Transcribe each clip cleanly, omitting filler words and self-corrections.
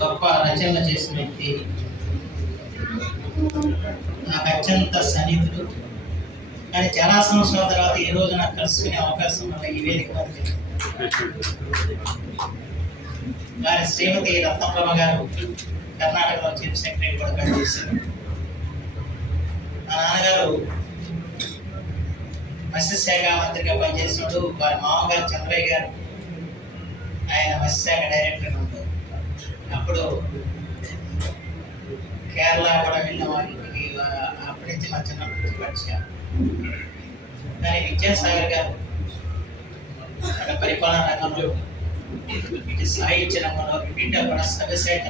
గొప్ప రచన చేసిన వ్యక్తి, నాకు అత్యంత సన్నిహితుడు. కానీ చాలా సంవత్సరాల తర్వాత ఈ రోజు నాకు కలుసుకునే అవకాశం వల్ల ఈ వేదిక వారి శ్రీమతి రత్నప్రభ గారు కర్ణాటకలో చీఫ్ సెక్రటరీ కూడా పనిచేశారు. మా నాన్నగారు మత్స్యశాఖ మంత్రిగా పనిచేసినప్పుడు వారి మామగారు చంద్రయ్య గారు ఆయన మత్స్యశాఖ డైరెక్టర్ ఉంటారు. అప్పుడు కేరళ కూడా వెళ్ళిన వారికి అప్పటి నుంచి మా చిన్నప్పటి పరిచయం. కానీ విద్యాసాగర్ గారు అక్కడ పరిపాలన రంగంలో, ఇటు సాహిత్య రంగంలో రెండింటి కూడా సభ్యసేట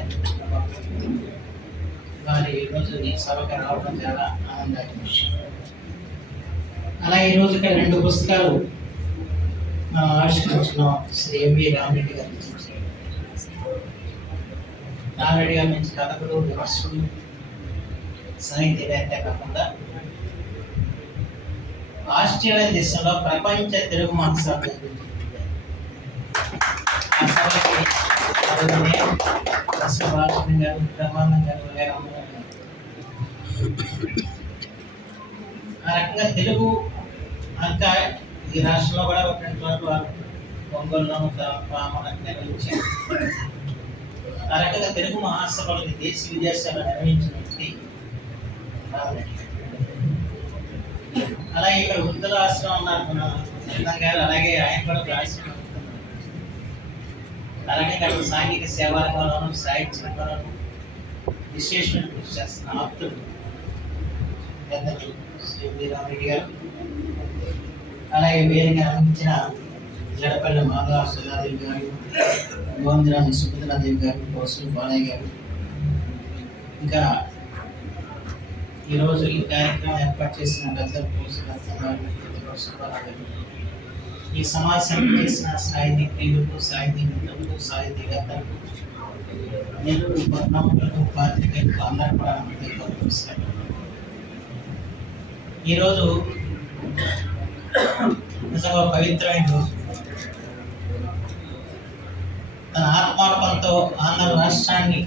వారి ఈరోజు ఈ సభకు రావడం చాలా ఆనందమైన విషయం. అలా ఈరోజు ఇక్కడ 2 పుస్తకాలు మనం ఆవిష్కరించిన శ్రీ ఎంవి రామరెడ్డి గారి రామరెడ్డి గారి నుంచి కథకుడు, విమర్శకుడు, సాహిత్యవేత్త కాకుండా ఆస్ట్రేలియా దేశంలో ప్రపంచ తెలుగు మహాసభ గారు, బ్రహ్మానందం గారు, ఆ రకంగా తెలుగు అంతా ఈ రాష్ట్రంలో కూడా ఉన్నటువంటి వారు ఒంగోలులో నిర్వహించారు. ఆ రకంగా తెలుగు మహాసభలు దేశ విదేశాల్లో నిర్వహించిన వ్యక్తి. అలాగే ఇక్కడ వృద్ధుల ఆశ్రమం ఉన్నారు మన గారు, అలాగే ఆయన కూడా ఆశ్రమం. అలాగే ఇక్కడ సాంఘిక సేవా రంగంలోనూ సాహిత్య రంగంలోనూ విశేషమైన కృషి చేస్తున్న ఆప్తుడు పెద్దలు శ్రీ ఎంవి రామరెడ్డి గారు. అలాగే వేరుగా అందించిన జడపల్లి మాధవ సుధాదేవి గారు, గోవిందరాజు సుభద్రాదేవి గారు, కోసూరు బాలయ్య గారు, ఇంకా ఈరోజు ఈ కార్యక్రమం ఏర్పాటు చేసిన పెద్దలు ఈ సమావేశం చేసిన సాహితీ ప్రియులకు, సాహితీ మిత్రులకు, సాహితీవేత్తలకు, నెల్లూరు పట్టణములకు, పాత్రికేయులకు అందరూ కూడా నమస్కారం. ఈరోజు నిజంగా పవిత్రమైన రోజు. తన ఆత్మార్పణతో ఆంధ్ర రాష్ట్రాన్ని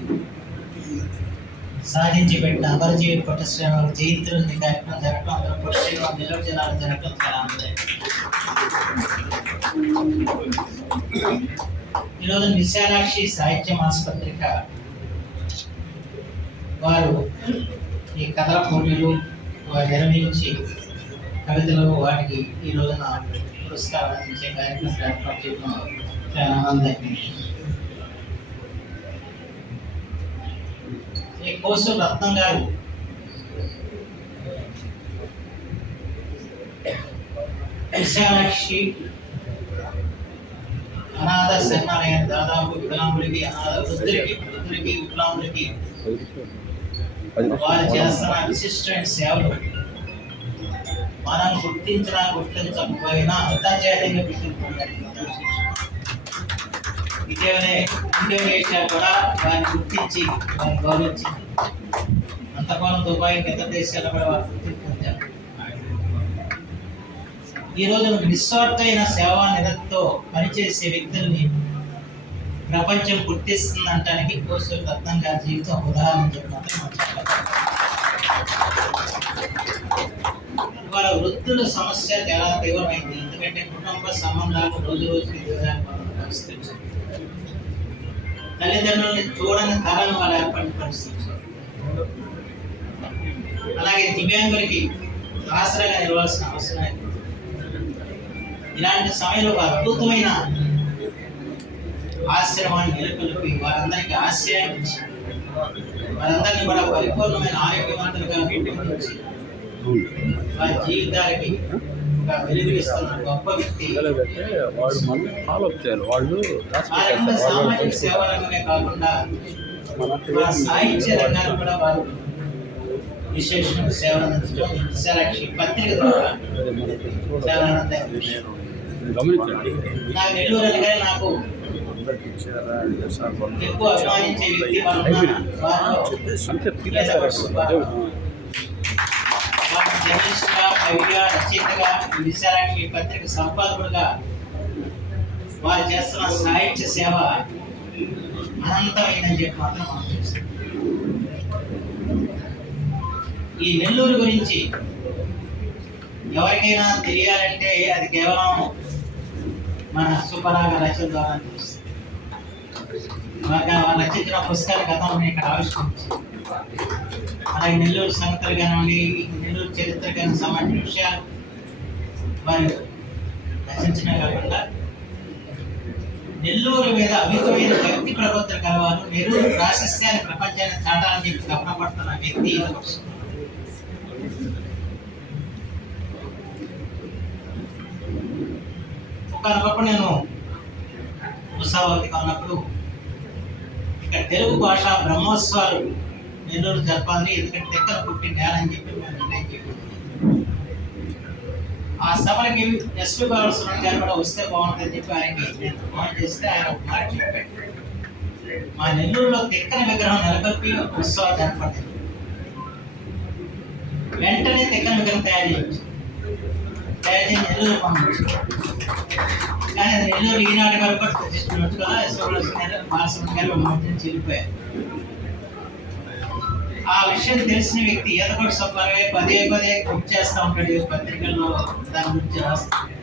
సాధించి పెట్టిన అమరజీవి పొట్టి శ్రీరాములు జయంతి రోజు కార్యక్రమం జరగడం, అందులో పొట్టి శ్రీరాములు నెల్లూరు జిల్లాలో జరగడం చాలా ఆనందం. ఈరోజు విశాలాక్షి సాహిత్య మాసపత్రిక వారు ఈ కథల పోటీలు నిర్వహించి కవితలు వాటికి ఈ రోజున పురస్కారం అందించే కార్యక్రమం ఏర్పాటు చేయడం చాలా ఆనందం. ఈ కోసూరు రత్నం గారు విశాలాక్షి అనాథ శరణాలయం దాదాపు వికలాంగులకి, వృద్ధులకి వికలాంగులకి వారు చేస్తున్న విశిష్టమైన సేవలు మనం గుర్తించకపోయినా అంతర్జాతీయంగా గుర్తింపున్నారు. ఇటీవలే ఇండోనేషియా కూడా వారిని గుర్తించి వారిని గౌరవించి, అంతకాలం దుబాయ్, ఇతర దేశాల్లో కూడా వారు గుర్తింపు పొందారు. ఈ రోజు నిస్వార్థమైన సేవా నిరతితో పనిచేసే వ్యక్తుల్ని ప్రపంచం గుర్తిస్తుందంటానికి కోసూరు రత్నం గారి జీవితం ఉదాహరణ చెప్పినట్టు వాళ్ళ వృద్ధుల సమస్య చాలా తీవ్రమైంది. ఎందుకంటే కుటుంబ సంబంధాలు రోజు రోజుకి పరిస్థితి, తల్లిదండ్రులని చూడని తరం వాళ్ళు ఏర్పడిన పరిస్థితి, అలాగే దివ్యాంగులకి ఆసరాగా నిలవాల్సిన అవసరం. ఇలాంటి సమయంలో ఒక అద్భుతమైన ఆశ్రమాన్ని నెలకొల్పి వారందరికీ ఆశ్రయం ఇచ్చి, వారందరినీ కూడా పరిపూర్ణమైన ఆరోగ్యవంతులుగా పెట్టుకుని వారి జీవితాలకి వెలుగునిస్తున్న గొప్ప వ్యక్తి. సామాజిక సేవా రంగమే కాకుండా సాహిత్య రంగాన్ని కూడా వారు విశేషమైన సేవలు అందించడం విశాలాక్షి పత్రిక ద్వారా చాలా ఆనందం. నాకు నెల్లూరు అనగానే నాకు ఎక్కువ అభిమానించే వ్యక్తి జర్నలిస్ట్గా, కవిగా, రచయితగా, విశాలాక్షి పత్రిక సంపాదకుడుగా వారు చేస్తున్న సాహిత్య సేవ అనంతమైందని చెప్పి మాత్రం మనం చూస్తాం. ఈ నెల్లూరు గురించి ఎవరికైనా తెలియాలంటే అది కేవలం మన సుబ్బరాగ రచన ద్వారా తెలుస్తుంది. వారు రచించిన పుస్తకాల గతంలో ఇక్కడ ఆవిష్కరించారు. అలాగే నెల్లూరు సంగతులు కానివ్వండి, నెల్లూరు చరిత్ర కానీ సంబంధించిన విషయాలు వారు రచించిన కాకుండా నెల్లూరు మీద అమితమైన భక్తి ప్రబుద్ధులు కలవారు. నెల్లూరు ప్రాశస్త్యాన్ని ప్రపంచాన్ని చాటాలని చెప్పి తపన పడుతున్న వ్యక్తి ఒకనొకప్పుడు నేను ఉత్సవానికి ఉన్నప్పుడు ఇక్కడ తెలుగు భాష బ్రహ్మోత్సవాలు నెల్లూరు జరపాలి, ఎందుకంటే దగ్గర పుట్టి నేల అని చెప్పి మేము నిర్ణయం చెప్పాము. ఆ సభలకి ఎస్పీ బాలసుబ్రహ్మణ్యం గారు కూడా వస్తే బాగుంటుందని చెప్పి ఆయనకి నేను ఫోన్ చేస్తే ఆయన ఒక మాట చెప్పాడు. మా నెల్లూరులో తిక్కన విగ్రహం నెలకొల్పి ఉత్సవాలు జరపడింది. వెంటనే తిక్కన విగ్రహం తయారు చేసి నెల్లూరు పంపించారు. కానీ అది నెల్లూరు ఈనాటి వరకు కూడా ప్రతిష్ఠించవచ్చు కదా. ఎస్పీ బాలసుబ్రహ్మణ్యం గారు మధ్యన చెల్లిపోయారు. ఆ విషయం తెలిసిన వ్యక్తి ఈతకొండ సుబ్బారావు పదే పదే గుర్తు చేస్తూ ఉంటాడు, పత్రికల్లో దాని గురించి రాస్తాడు.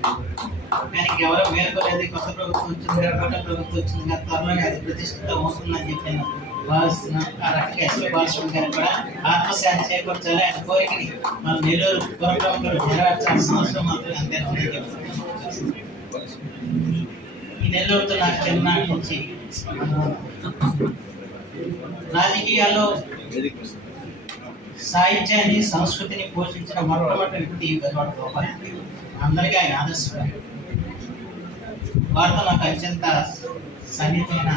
కానీ ఎవరో మేల్కోలేదు. కొత్త ప్రభుత్వం వచ్చింది కదా, కొత్త ప్రభుత్వం వచ్చింది కదా, త్వరలోనే అది ప్రతిష్ఠితం అవుతుందని చెప్పి నేను భావిస్తున్నాను. ఆ రకంగా ఎస్పీ బాలసుబ్రహ్మణ్యం గారు కూడా ఆత్మశాంతి చేకూర్చాలి, ఆయన కోరికని మన నెల్లూరు పురప్రముఖులు నెరవేర్చాల్సిన అవసరం మాత్రం అంతేనని చెప్తున్నాను. ఈ నెల్లూరుతో నాకు చిన్ననాటి నుంచి రాజకీయాల్లో సాహిత్యాన్ని సంస్కృతిని పోషించిన మొట్టమొదటి వ్యక్తి బెజవాడ గోపాల్. అందరికీ ఆయన ఆదర్శం. వారితో నాకు అత్యంత సన్నిహితమైన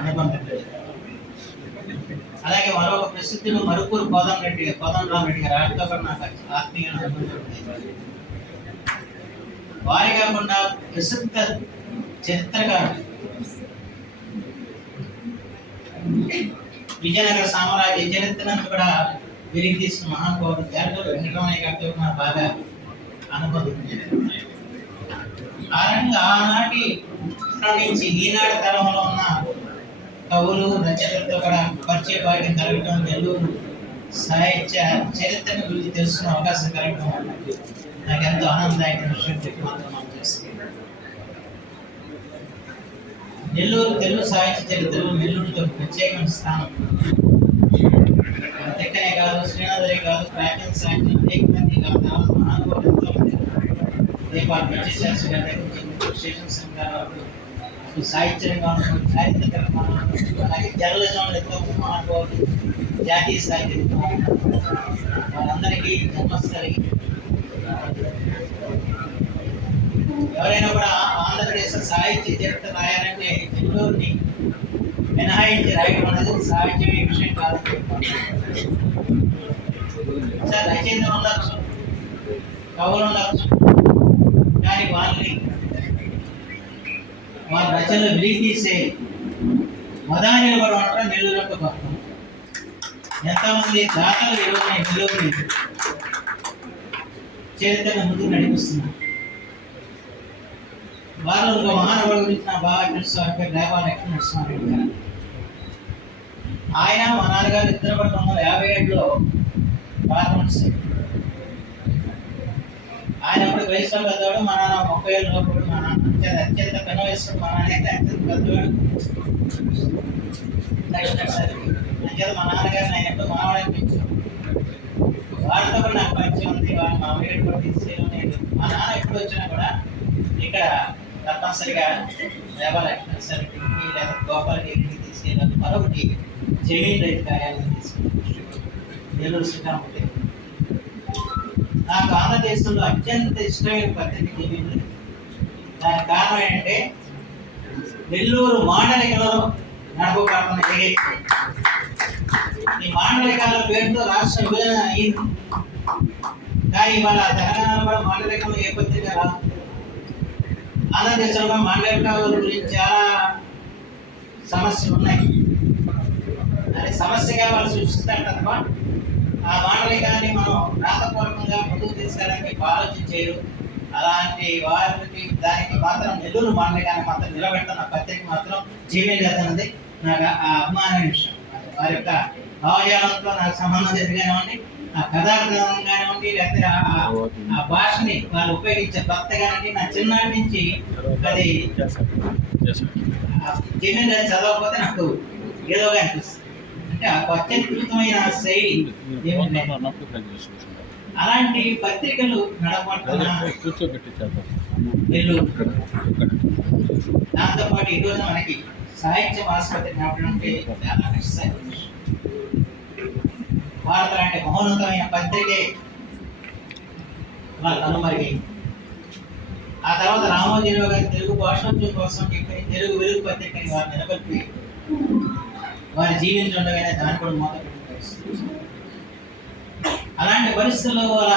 అనుబంధం. అలాగే మరొక ప్రసిద్ధులు మరుపూరు కోదండరామరెడ్డి గారు, వారితో కూడా నాకు ఆత్మీయ అనుబంధం ఉంది. వారి కాకుండా ప్రసిద్ధ చరిత్రకారుడు విజయనగర సామ్రాజ్య చరిత్రను కూడా వెలికి తీసిన మహానుభావుడు జాడగూడ వెంకటరమణయ్య గారితో నాకు బాగా అనుబంధం. ఆ రకంగా ఆనాటి నుంచి ఈనాటి తరంలో ఉన్న కవులు రచయితలతో కూడా పరిచయ భాగ్యం కలగటం, నెల్లూరు సాహిత్య చరిత్రను గురించి తెలుసుకునే అవకాశం కలగటం నాకు ఎంతో ఆనందదాయకమైన విషయం చెప్పి మాత్రం మనం చేస్తాం. నెల్లూరు తెలుగు సాహిత్య చరిత్రలో నెల్లూరుతో ప్రత్యేకమైన స్థానం. తెక్కనే కాదు, శ్రీనాథరే కాదు, ప్రాచీన సాహిత్యం అనేక మంది మహానుభావులు ఎంతో మంది దీపాలు ప్రత్యేశాస్త్రి గారి దగ్గర నుంచి స్టేషన్ సంఘాలు సాహిత్య రంగంలో చారిత్రక అలాగే జర్నలిజంలో ఎంతో మహానుభావులు జాతీయ సాహిత్య వారందరికీ జన్మస్థలి. ఎవరైనా కూడా ఆంధ్రప్రదేశ్ సాహిత్య చరిత్ర రాయాలంటే నెల్లూరుని మినహాయించి రాయడం అనేది సాహిత్యం విషయం కాదు. సార్ రచయితలు ఉండొచ్చు, కవులు ఉండొచ్చు, కానీ వారి రచనలు వెలికి తీసే మదానిలు కూడా ఉండడం నెల్లూరుకు గొప్ప. ఎంతమంది దాతలు విలువని నెల్లూరుని చరిత్రను ముందుకు నడిపిస్తున్నారు. వారిలో ఒక మహానుభావుడు గురించి నా బాగా తెలుసు, రేపాల లక్ష్మీనరసింహారెడ్డి గారు. ఆయన మా నాన్నగారు ఇద్దరు 1957లో పార్లమెంట్ సభ్యుడు. ఆయన అప్పుడు వయసులో పెద్దవాడు, మా నాన్న 30 ఏళ్ళ లోపల. మా నాన్న అత్యంత పెద్ద వయసు, మా నాన్న అయితే అత్యంత పెద్దవాడు. అంచేత మా నాన్నగారిని ఆయన ఎప్పుడు మానవాడని పెంచారు. వారితో కూడా నాకు పరిచయం ఉంది. వారి మామయ్య కూడా తీసుకెళ్ళలేదు. మా నాన్న ఎప్పుడు వచ్చినా కూడా ఇక్కడ తప్పనిసరిగా రేపాల లక్ష్మీనరసింహారెడ్డికి లేదా గోపాలగిరికి తీసుకెళ్ళాలి. మరొకటి జమీన్ రైతు కార్యాలయం తీసుకెళ్ళి నెల్లూరు శ్రీరామూర్తి. నాకు ఆంధ్రదేశంలో అత్యంత ఇష్టమైన పద్ధతి జమీన్ రైతు. దానికి కారణం ఏంటంటే నెల్లూరు మాండలికలో నడపబడుతున్న ఏకైక ఈ మాండలికాల పేరుతో రాష్ట్ర విభజన అయింది. కానీ ఇవాళ తెలంగాణలో కూడా మాండలికంలో ఏ పత్రిక రాదు. ఆంధ్రదేశంలో మాండలికాల గురించి చాలా సమస్యలు ఉన్నాయి. అది సమస్యగా వాళ్ళు సృష్టిస్తారు తప్ప ఆ మాండలికాన్ని మనం రాతపూర్వకంగా ముందుకు తీసుకెళ్ళడానికి ఆలోచన చేయరు. అలాంటి వారికి దానికి మాత్రం నెల్లూరు మండలికానికి మాత్రం నిలబెడుతున్న పత్రిక మాత్రం జీమెయిల్ అన్నది నాకు ఆ అభిమానమైన విషయం. వారి యొక్క భావజాలంతో నాకు సంబంధం కానివ్వండి, ఆ కథార్థం కానివ్వండి, లేకపోతే ఆ భాషని వాళ్ళు ఉపయోగించే భక్త కానివ్వండి, నా చిన్నటి నుంచి అది జీమెయిల్ చదవకపోతే నాకు ఏదోగా అనిపిస్తుంది. అంటే ఆ అత్యద్భుతమైన శైలి. అలాంటి పత్రికలు నడపడుతున్న నెల్లూరు. దాంతోపాటు ఈరోజు మనకి సాహిత్య ఆసుపత్రి నడపడంటే చాలా కష్టం. భారత లాంటి మహోన్నతమైన పత్రికే వాళ్ళ కనుమరుగైంది. ఆ తర్వాత రామోజీరావు గారి తెలుగు భాషోద్యమం కోసం చెప్పి తెలుగు వెలుగు పత్రికని వారు నిలబెట్టి వారి జీవించుండగానే దాన్ని కూడా మొదలు పరిస్థితి. అలాంటి పరిస్థితుల్లో వాళ్ళ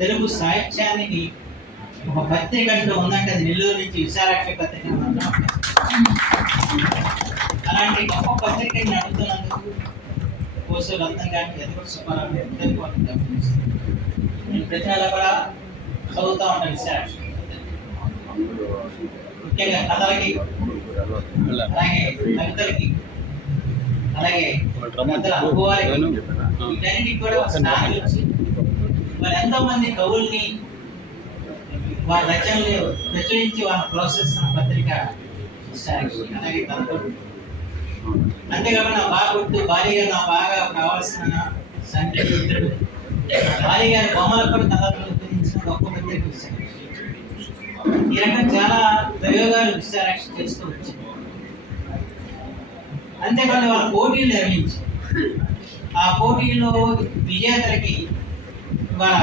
తెలుగు సాహిత్యానికి ఒక పత్రిక అంటూ ఉందంటే అది నెల్లూరు నుంచి విశాలాక్షి పత్రిక. అలాంటి గొప్ప పత్రికని నడుపుతున్నందుకు కోస రత్నం గారికి ఎదురు సుబ్బారావు నేను ప్రతి నెల కూడా చదువుతూ ఉంటాను విశాలాక్షి. ముఖ్యంగా కథలకి, అలాగే కవితలకి, అలాగే అనుభవాలకి, వీటన్నిటికి కూడా స్థానం ఇచ్చి మరి ఎంతో మంది కవుల్ని వారి రచనలు ప్రచురించి వారిని ప్రోత్సహిస్తున్న పత్రిక విశాలాక్షి. అలాగే కథలు అంతేకాకుండా బాగా గుర్తు భారీగా నా బాగా కావాల్సిన సంగీతుడు భారీ గారి బొమ్మలకు కూడా కథలు గురించిన గొప్ప పత్రిక విశాలాక్షి. ఈ రకంగా చాలా ప్రయోగాలు విశాలాక్షి చేస్తూ వచ్చింది. అంతేకాదు వాళ్ళ పోటీలు నిర్వహించి ఆ పోటీల్లో విజేతలకి వాళ్ళ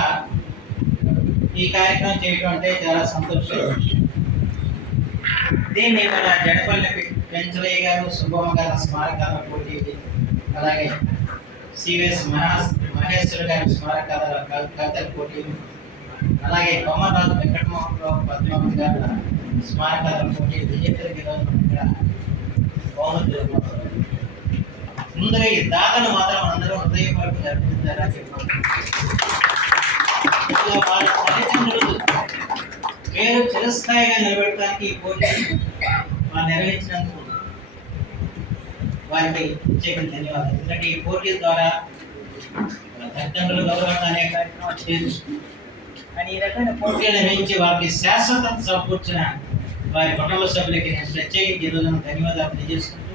ఈ కార్యక్రమం చేయడం అంటే చాలా సంతోషం. దీన్ని మన జడపల్లి పెంచలయ్య గారు, సుబ్బమ్మ గారు స్మారకాల పోటీ, అలాగే సివిఎస్ మహేశ్వర గారి స్మారకాల కవితల పోటీలు, అలాగే కొమ్మరాజు వెంకటమోహనరావు పద్మావతి గారి స్మారకాల పోటీ విజేతలకి ఇక్కడ బహుమతులు. ముందుగా ఈ దాతను మాత్రం అందరూ హృదయపూర్వకంగా అభినందించాలని చెప్పారు. వాళ్ళ తల్లిదండ్రులు పేరు చిరస్థాయిగా నిలబెట్టడానికి ఈ పోటీ వారు నిర్వహించినందుకు వారికి ప్రత్యేకంగా ధన్యవాదాలు. ఎందుకంటే ఈ పోటీ ద్వారా తల్లిదండ్రులు గౌరవం అనే కార్యక్రమం చేయొచ్చు, కానీ ఈ రకమైన పోటీలు నిర్వహించి వారికి శాశ్వత సమకూర్చిన వారి కుటుంబ సభ్యులకి నేను ప్రత్యేకంగా ఈ రోజున ధన్యవాదాలు తెలియజేసుకుంటూ,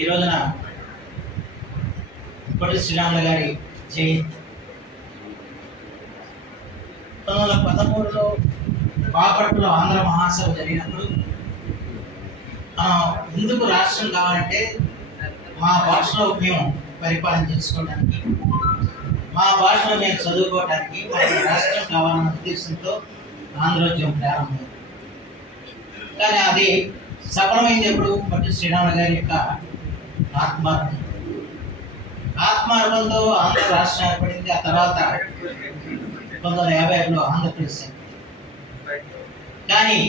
ఈ రోజున పొట్టి శ్రీరాములు గారి జయంతి 1913లో బాపట్లలో ఆంధ్ర మహాసభ జరిగినప్పుడు ఎందుకు రాష్ట్రం కావాలంటే మా భాషలో మేము పరిపాలన చేసుకోవడానికి, మా భాషలో మేము చదువుకోవడానికి మనకి రాష్ట్రం కావాలన్న ఉద్దేశంతో ఆంధ్రోద్యమం ప్రారంభమైంది. కానీ అది సఫలమైంది ఎప్పుడు? పొట్టి శ్రీరాములు గారి యొక్క ఆత్మార్పణతో ఆంధ్ర రాష్ట్రం ఏర్పడింది. ఆ తర్వాత 1956లో ఆంధ్రప్రదేశ్. కానీ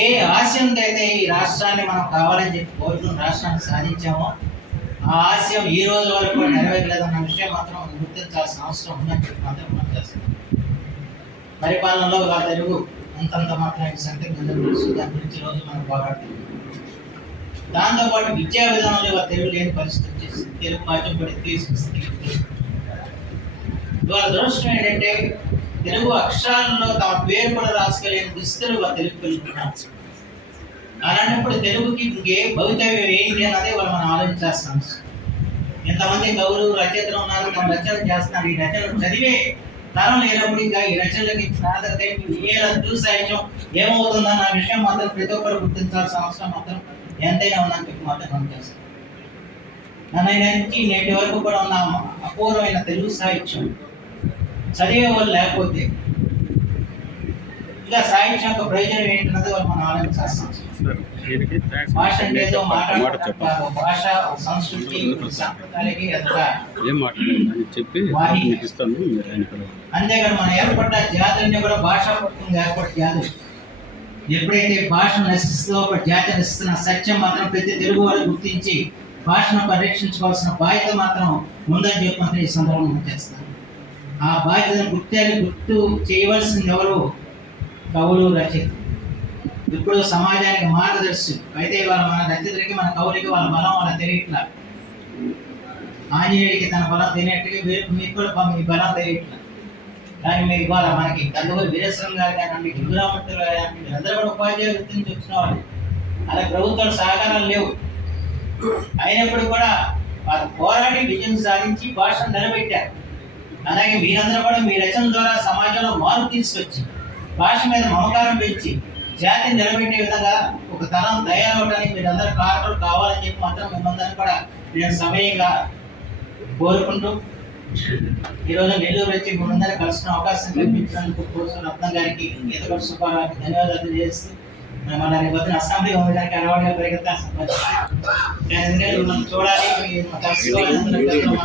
ఏ ఆశయంతో అయితే ఈ రాష్ట్రాన్ని మనం కావాలని చెప్పి కోరుకుని రాష్ట్రాన్ని సాధించామో ఆ ఆశయం ఈ రోజు వరకు నెరవేరలేదన్న విషయం మాత్రం గుర్తించాల్సిన అవసరం ఉందని చెప్పి మాత్రం మనం చేస్తున్నాం. పరిపాలనలో తెలుగు అంతంత మాత్రం సంఖ్య దాని గురించి రోజు మనం పోరాడుతున్నాం. దాంతోపాటు విద్యా విధానంలో తెలుగు లేని పరిస్థితి వచ్చేసింది. తెలుగు మాధ్యమం పడి తీసుకొస్తుంది. వాళ్ళ దురదృష్టం ఏంటంటే తెలుగు అక్షరాలలో తమ పేరు కూడా రాసుకోలేని దుస్తులు తెలుగు పిలుపుతున్నారు. అలాంటప్పుడు తెలుగుకి ఇంకే భవితవ్యం ఏంటి అన్నదే వాళ్ళు మనం ఆలోచించాల్సిన అవసరం. ఎంతమంది కవులు రచయితలు ఉన్నారు, తమ రచనలు చేస్తున్నారు. ఈ రచనలు చదివే తరం లేనప్పుడు ఇంకా ఈ రచనలకి సాధకత సాహిత్యం ఏమవుతుందన్న విషయం మాత్రం ప్రతి ఒక్కరు గుర్తించాల్సిన అవసరం మాత్రం ఎంతైనా ఉందని చెప్పి మాత్రం మనం చేస్తాం. నుంచి నేటి వరకు కూడా ఉన్న అపూర్వమైన తెలుగు సాహిత్యం చదివే వాళ్ళు లేకపోతే ఇంకా సాహిత్యం యొక్క ప్రయోజనం ఏంటన్నది వాళ్ళు మనం ఆలోచించాల్సిన భాష అంటే ఏదో మాట్లాడుకుంటారు. భాష సంస్కృతి సంప్రదాయాలకి అంతేకాదు మనం ఏర్పడ్డ జాతులన్నీ కూడా భాషాపూర్వకంగా ఏర్పడ్డ జాతులు. ఎప్పుడైతే భాషను నశిస్తుందో అప్పుడు జాతి నశిస్తున్న సత్యం మాత్రం ప్రతి తెలుగు వాళ్ళు ఆ బాధ్యతను గుర్తు చేయవలసింది ఎవరు? కవులు, రచయిత. ఇప్పుడు సమాజానికి మార్గదర్శి అయితే ఇవాళ మన రచయితలకి, మన కవులకి వాళ్ళ బలం వాళ్ళ తెలియట్లా. ఆంజనేయుడికి తన బలం తెలియట్టుగా మీకు కూడా మీ బలం తెలియట్లా. కానీ మీరు ఇవాళ మనకి కందుకూరి వీరేశ్వరం గారు కానివ్వండి, హిందూరామూర్తులు కానివ్వండి, వీరందరూ కూడా ఉపాధ్యాయ వృత్తి నుంచి వచ్చిన వాళ్ళు. అలా ప్రభుత్వాల సహకారాలు లేవు. అయినప్పుడు కూడా వారు పోరాడి విజయం సాధించి భాషను నిలబెట్టారు. అలాగే మీరందరూ కూడా మీ రచన ద్వారా సమాజంలో మార్పు తీసుకొచ్చి భాష మీద మమకారం పెంచి జాతిని నిలబెట్టే విధంగా ఒక తరం తయారవడానికి మీరందరూ కారకులు కావాలని చెప్పి మాత్రం మిమ్మల్ని కూడా నేను సమయంగా కోరుకుంటూ ఈరోజు నెల్లూరు వచ్చి మిమ్మల్ని కలుసుకునే అవకాశం కల్పించినందుకు కోర్సు రత్నం గారికి, గీతపడి సుబ్బారావుకి ధన్యవాదాలు తెలియజేస్తూ మన రేపు అసెంబ్లీ ఉంది దానికి అలవాటుగా పరిగెత్తాల్సిన పరిస్థితి. చూడాలి, కలుసుకోవాలి.